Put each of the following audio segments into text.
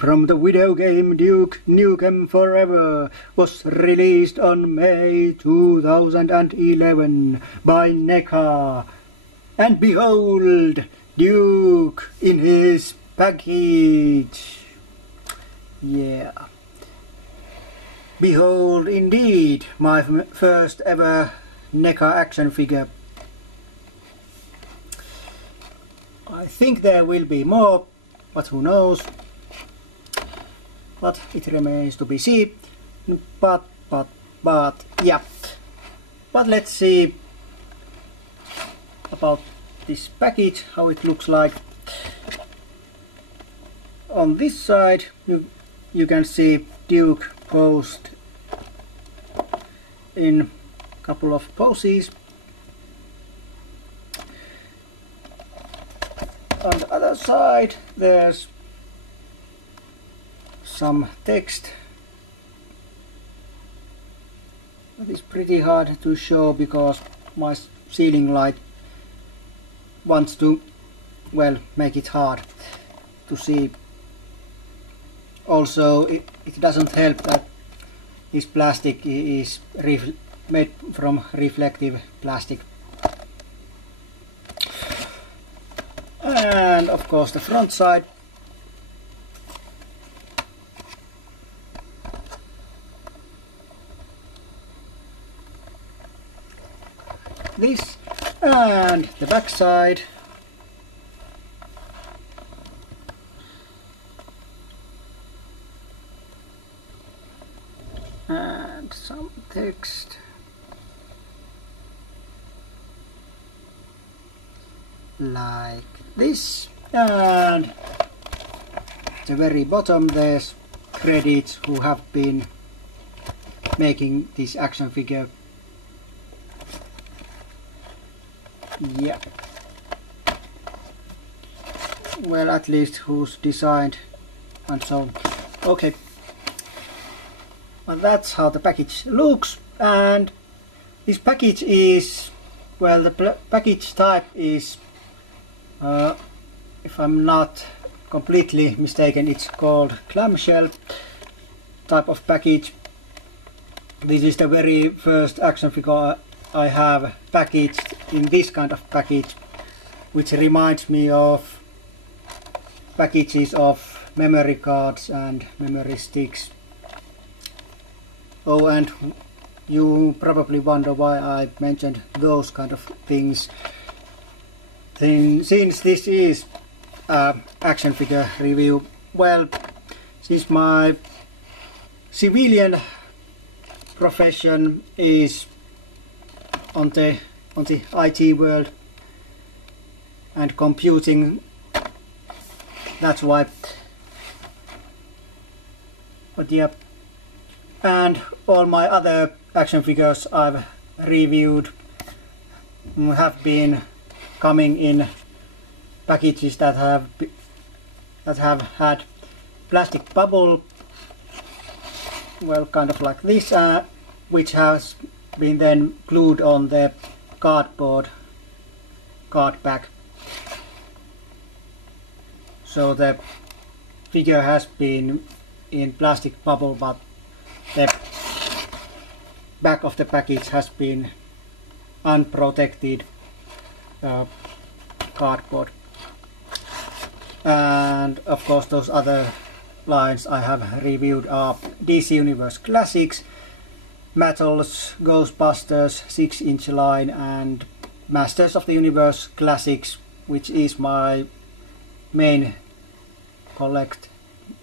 from the video game Duke Nukem Forever was released on May 2011 by NECA. And behold, Duke in his package. Yeah. Behold indeed my first ever NECA action figure. I think there will be more, but who knows. But it remains to be seen. But yeah. But let's see about this package, how it looks like. On this side you can see Duke posed in a couple of poses. On the other side there's some text. It is pretty hard to show because my ceiling light wants to, well, make it hard to see. Also it doesn't help that this plastic is made from reflective plastic. And of course the front side. This, and the back side. And some text. Like this, and at the very bottom there's credits who have been making this action figure. Yeah. Well, at least who's designed and so on. Okay. Well, that's how the package looks, and this package is, well, the package type is, if I'm not completely mistaken, it's called clamshell type of package. This is the very first action figure I have packaged in this kind of package, which reminds me of packages of memory cards and memory sticks. Oh, and you probably wonder why I mentioned those kind of things. Since this is an action figure review, well, since my civilian profession is on the IT world and computing, that's why. But yeah, and all my other action figures I've reviewed have been coming in packages that have had plastic bubble, well, kind of like this, which has been then glued on the cardboard card back. So the figure has been in plastic bubble, but the back of the package has been unprotected cardboard. And of course those other lines I have reviewed are DC Universe Classics, Metals, Ghostbusters 6-inch line, and Masters of the Universe Classics, which is my main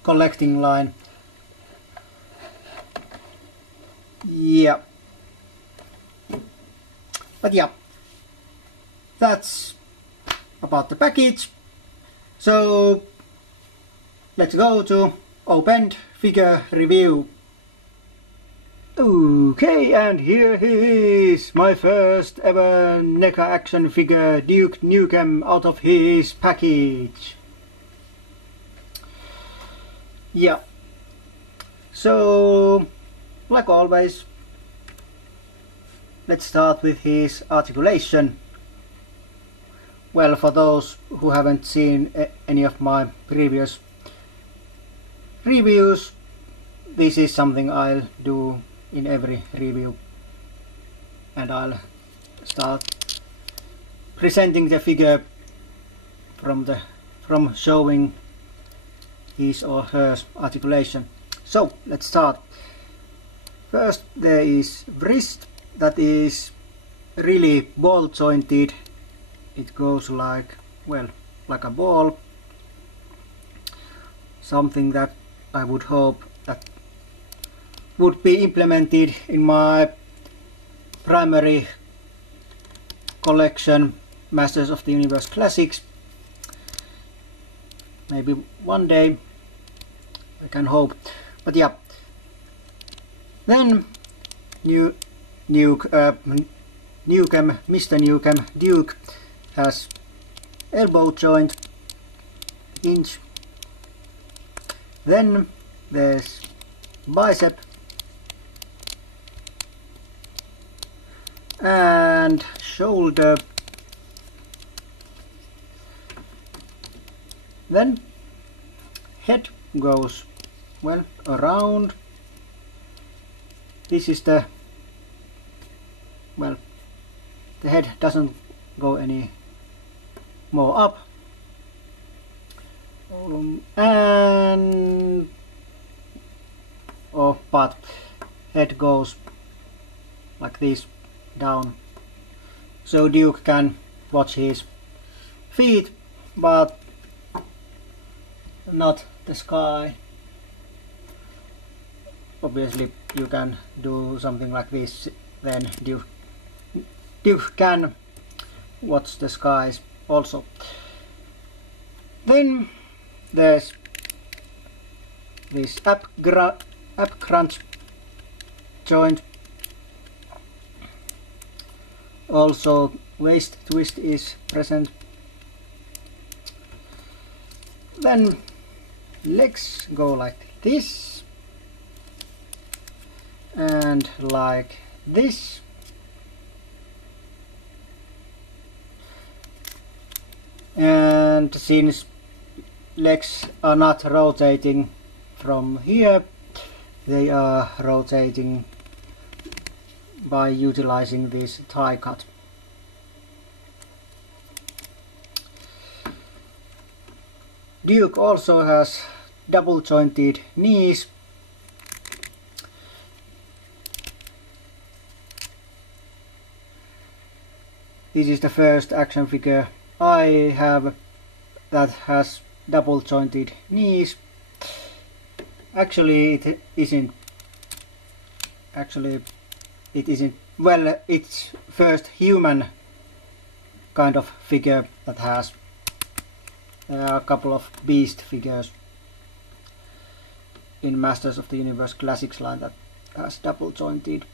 collecting line. Yeah. But yeah, that's about the package. So let's go to opened figure review. Okay, and here is my first ever NECA action figure Duke Nukem out of his package. Yeah. So, like always, let's start with his articulation. Well, for those who haven't seen any of my previous reviews. This is something I'll do in every review, and I'll start presenting the figure from showing his or her articulation. So let's start. First there is wrist that is really ball jointed. It goes like, well, like a ball. Something that I would hope that would be implemented in my primary collection, Masters of the Universe Classics. Maybe one day, I can hope. But yeah. Then Nukem, Mr. Nukem, Duke has elbow joint, hinge. Then there's bicep and shoulder. Then head goes, well, around. This is the, well, the head doesn't go any more up. And but head goes like this down, so Duke can watch his feet but not the sky. Obviously you can do something like this, then Duke can watch the skies also. Then there's this ab crunch joint. Also waist twist is present. Then legs go like this and like this. And since legs are not rotating from here, they are rotating by utilizing this thigh cut. Duke also has double jointed knees. This is the first action figure I have that has double jointed knees. Actually it isn't. Well, it's first human kind of figure that has. There are a couple of beast figures in Masters of the Universe Classics line that has double jointed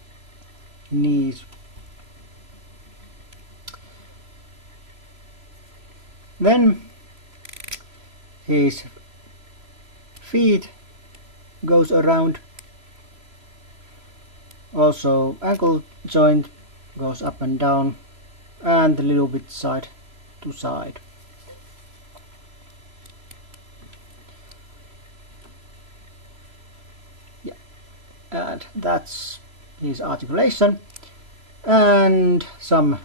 knees. Then his feet goes around. Also ankle joint goes up and down and a little bit side to side. Yeah, and that's his articulation and some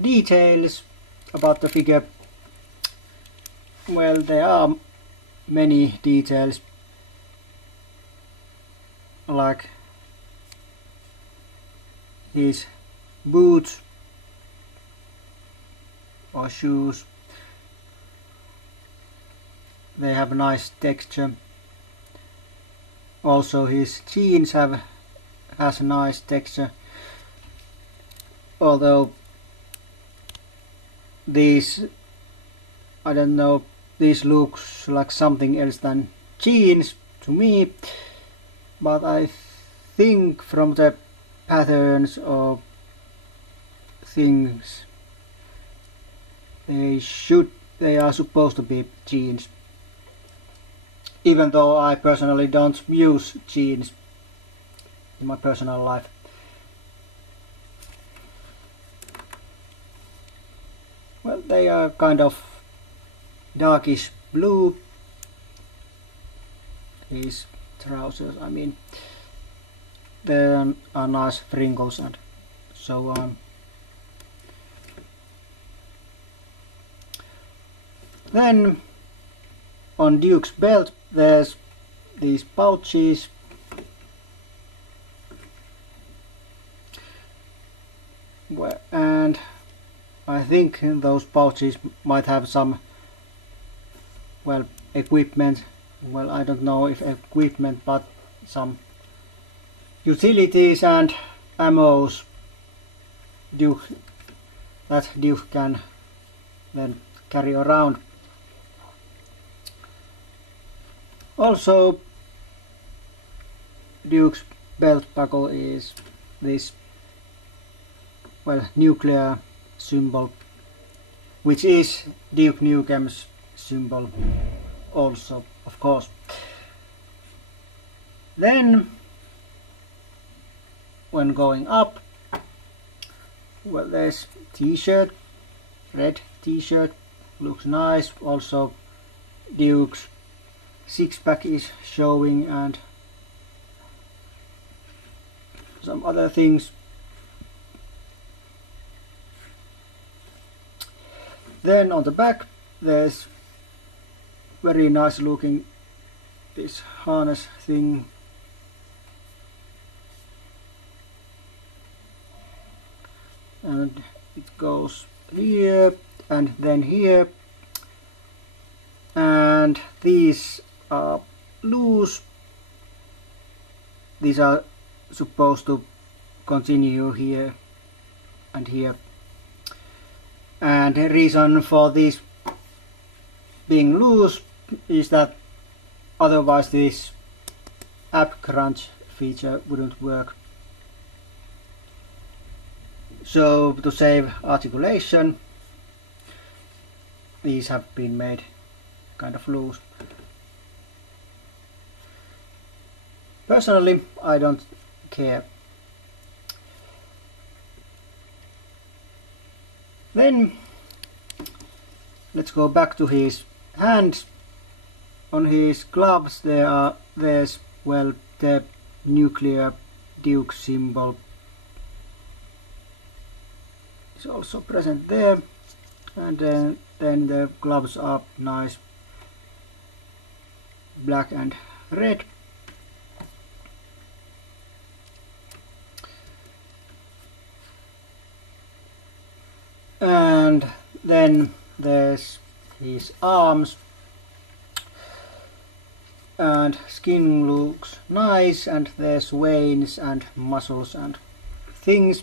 details about the figure. Well, there are many details, like his boots or shoes. They have a nice texture. Also his jeans has a nice texture, although these, I don't know, this looks like something else than jeans to me, but I think from the patterns or things they are supposed to be jeans, even though I personally don't use jeans in my personal life. Well, they are kind of darkish blue. his trousers. I mean, there are nice wrinkles and so on. Then on Duke's belt there's these pouches. And I think those pouches might have some, well, equipment. Well, I don't know if equipment, but some utilities and ammos that Duke can then carry around. Also, Duke's belt buckle is this, well, nuclear symbol, which is Duke Nukem's symbol also, of course. Then, when going up, well, there's t-shirt, red t-shirt, looks nice. Also, Duke's six-pack is showing and some other things. Then on the back there's very nice looking this harness thing. And it goes here and then here. And these are loose. These are supposed to continue here and here. And the reason for this being loose is that otherwise this app crunch feature wouldn't work. So to save articulation, these have been made kind of loose. Personally, I don't care. Then let's go back to his hands. On his gloves there's, well, the nuclear Duke symbol is also present there, and then the gloves are nice black and red. And then there's his arms, and skin looks nice, and there's veins and muscles and things.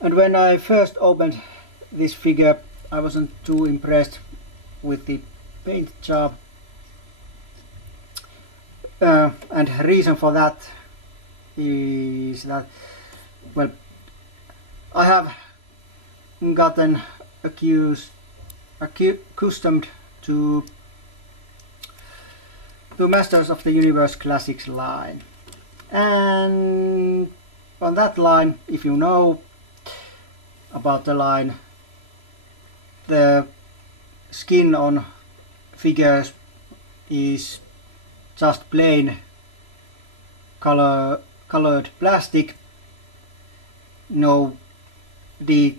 And when I first opened this figure, I wasn't too impressed with the paint job, and reason for that is that, well, I have gotten accustomed to Masters of the Universe Classics line, and on that line, if you know about the line, the skin on figures is just plain colored plastic,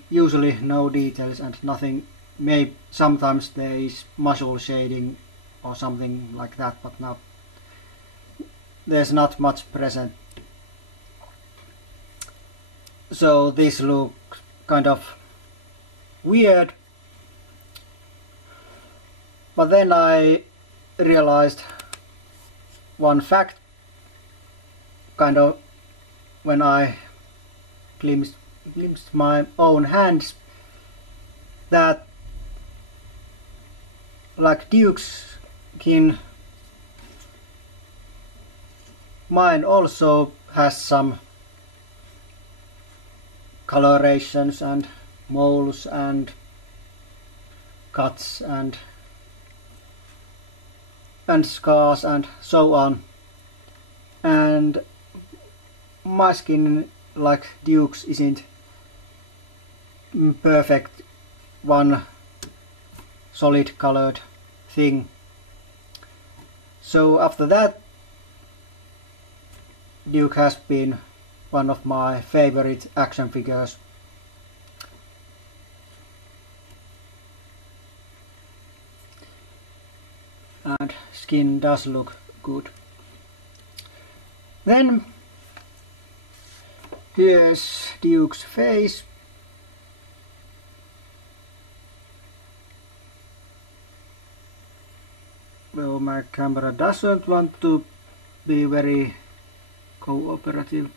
usually no details and nothing. Sometimes there is muscle shading or something like that, but now there's not much present. So this looks kind of weird. But then I realized one fact, kind of, when I glimpsed my own hands, that like Duke's skin, mine also has some colorations and moles and cuts and scars and so on. And my skin, like Duke's, isn't perfect one solid colored thing. So after that, Duke has been one of my favorite action figures. And skin does look good. Then here's Duke's face. Well, my camera doesn't want to be very cooperative,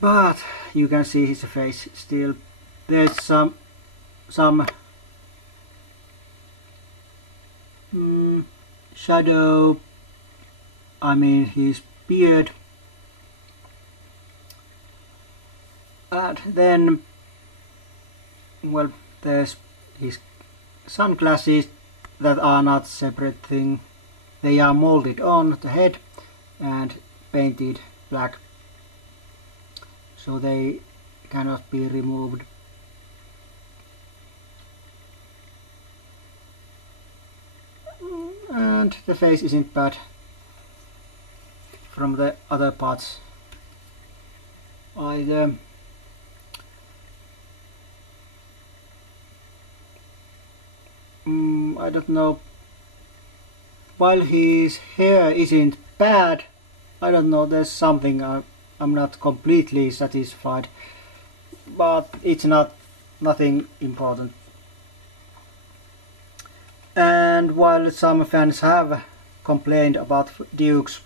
but you can see his face still. There's some shadow, I mean his beard, and then, well, there's his sunglasses that are not separate thing. They are molded on the head and painted black, so they cannot be removed. And the face isn't bad from the other parts either. I don't know, while his hair isn't bad, I don't know, there's something I'm not completely satisfied, but it's nothing important. And while some fans have complained about Duke's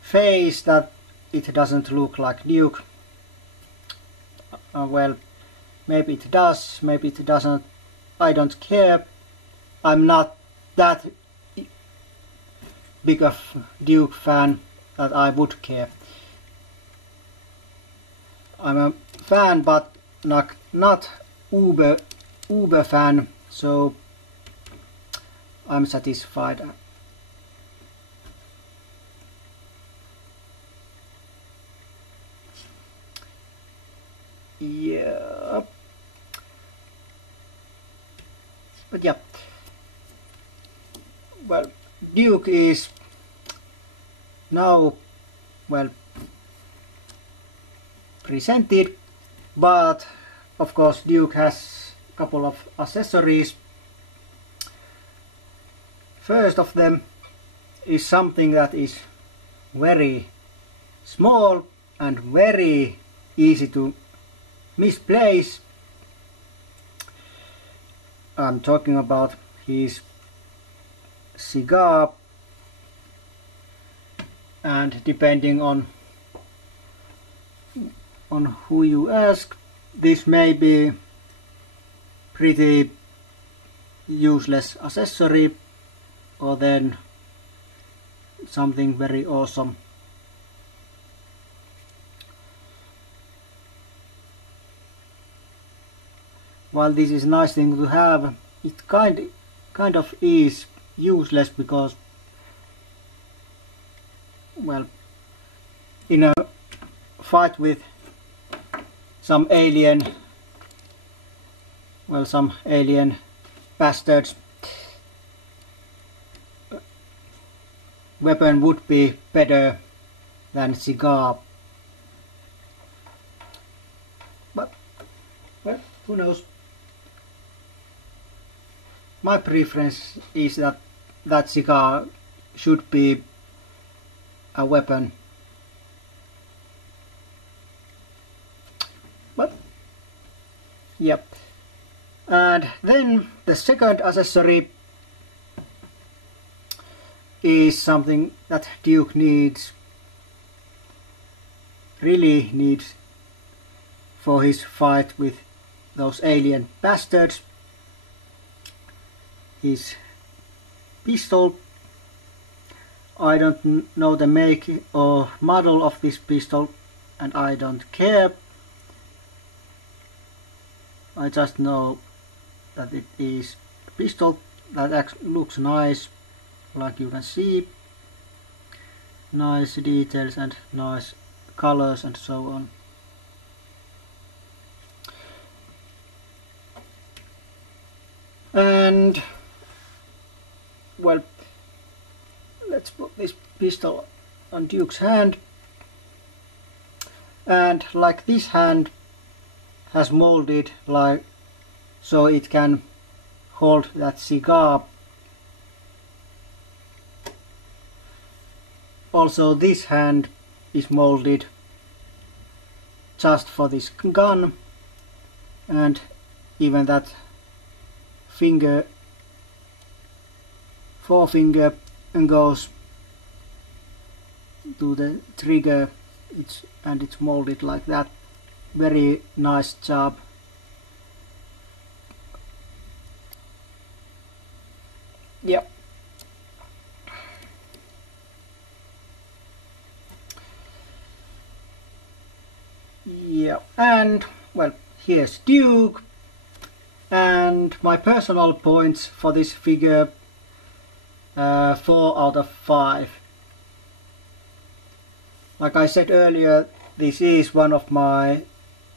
face, that it doesn't look like Duke, well, maybe it does, maybe it doesn't, I don't care. I'm not that big of Duke fan that I would care. I'm a fan, but not uber fan, so I'm satisfied. Yeah. But yeah. Well, Duke is now, well, presented, but of course Duke has a couple of accessories. First of them is something that is very small and very easy to misplace. I'm talking about his cigar, and depending on who you ask, this may be pretty useless accessory, or then something very awesome. While this is a nice thing to have, it kind of is useless, because, well, in a fight with some alien bastards, weapon would be better than cigar. But, well, who knows? My preference is that cigar should be a weapon. But, yep. And then the second accessory is something that Duke really needs for his fight with those alien bastards. His pistol. I don't know the make or model of this pistol, and I don't care. I just know that it is a pistol that looks nice, like you can see. Nice details and nice colors and so on. And, well, let's put this pistol on Duke's hand, and like this hand has molded like so it can hold that cigar. Also this hand is molded just for this gun, and even that finger, forefinger, and goes to the trigger, and it's molded like that. Very nice job. Yep. Yeah, and well, here's Duke, and my personal points for this figure, 4 out of 5. Like I said earlier, this is one of my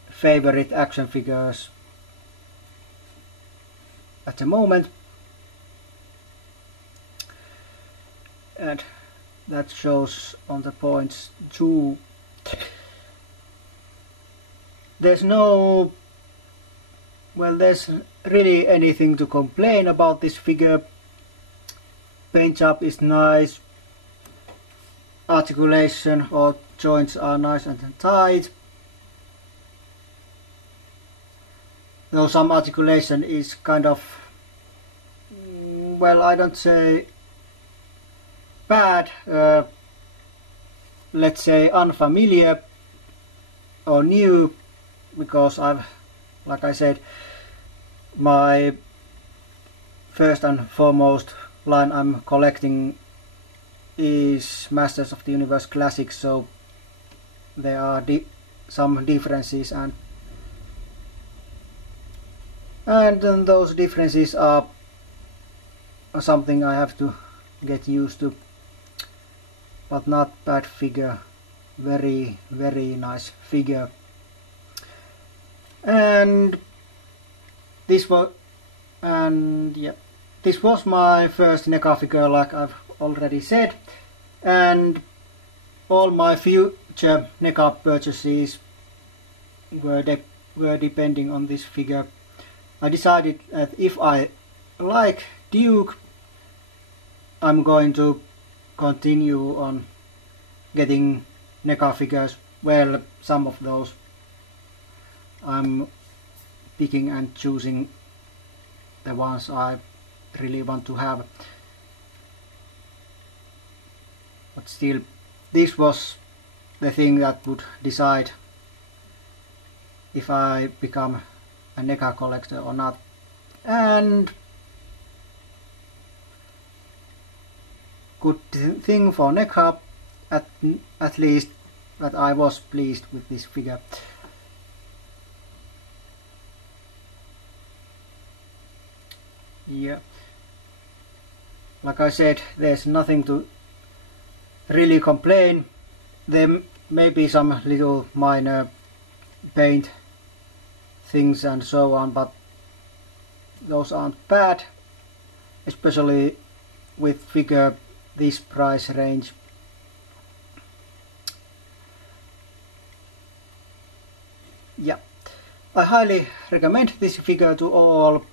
favorite action figures at the moment, and that shows on the points too. There's really anything to complain about this figure. Paint job is nice, articulation or joints are nice and tight, though some articulation is kind of, well, I don't say bad, let's say unfamiliar or new, because like I said, my first and foremost line I'm collecting is Masters of the Universe Classics, so there are some differences, and then those differences are something I have to get used to, but not bad figure. Very nice figure. And this was my first NECA figure, like I've already said, and all my future NECA purchases were depending on this figure. I decided that if I like Duke, I'm going to continue on getting NECA figures. Well, some of those I'm picking and choosing the ones I really want to have, but still this was the thing that would decide if I become a NECA collector or not. And good thing for NECA, at least, that I was pleased with this figure. Yeah, like I said, there's nothing to really complain. There may be some little minor paint things and so on, but those aren't bad, especially with figure this price range. Yeah, I highly recommend this figure to all.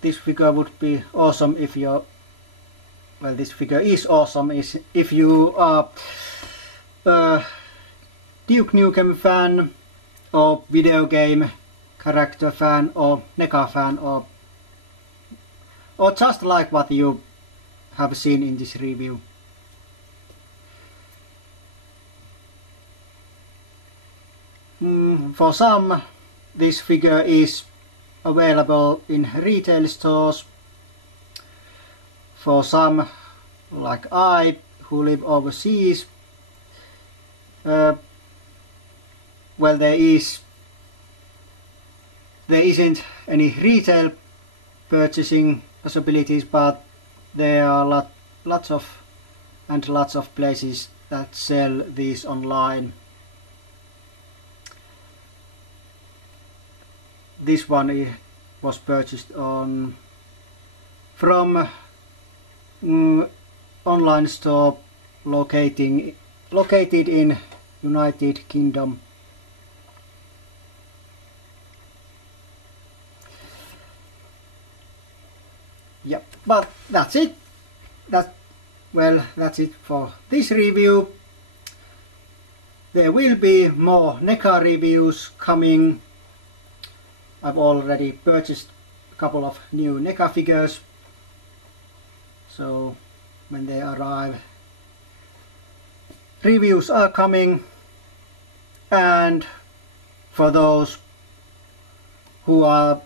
This figure would be awesome if you're, well, this figure is awesome if you are a Duke Nukem fan, or video game character fan, or NECA fan, or just like what you have seen in this review. For some, this figure is available in retail stores. For some, like I, who live overseas, well, there isn't any retail purchasing possibilities, but there are lots of places that sell these online. This one was purchased from online store located in United Kingdom. Yep, but that's it. That's it for this review. There will be more NECA reviews coming. I've already purchased a couple of new NECA figures, so when they arrive, reviews are coming. And for those who are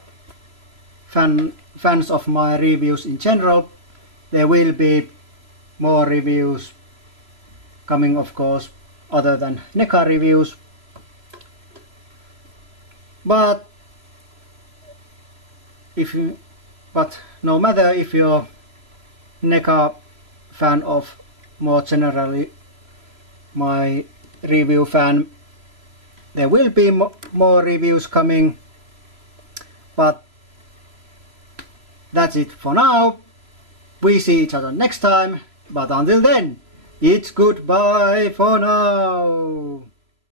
fans of my reviews in general, there will be more reviews coming, of course, other than NECA reviews. But no matter if you're NECA fan of more generally my review fan, there will be more reviews coming. But that's it for now. We see each other next time, but until then, it's goodbye for now.